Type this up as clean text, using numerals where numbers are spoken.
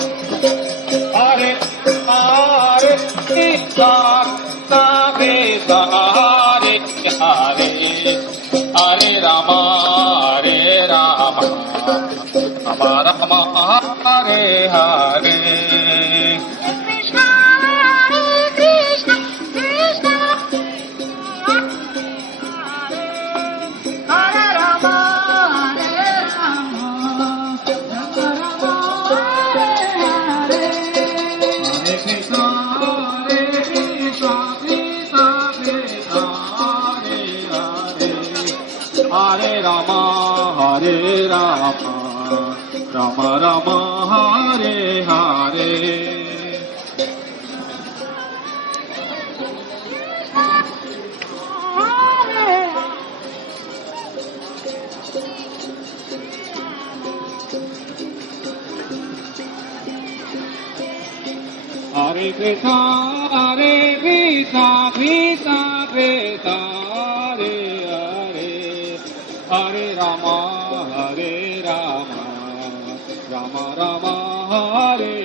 Hare Hare Krishna Krishna Hare Hare Hare Rama Hare Rama Rama Rama Hare Hare Krishna Hare Krishna Krishna Hare Rama Hare Rama Rama Rama Hare Hare Hare Krishna Hare Krishna Krishna Krishna Hare Hare Hare Rama Hare Rama Rama Rama Hare Hare Hare Krishna Hare Krishna Krishna Krishna Hare Hare Hare Rama Hare Rama Rama Rama Hare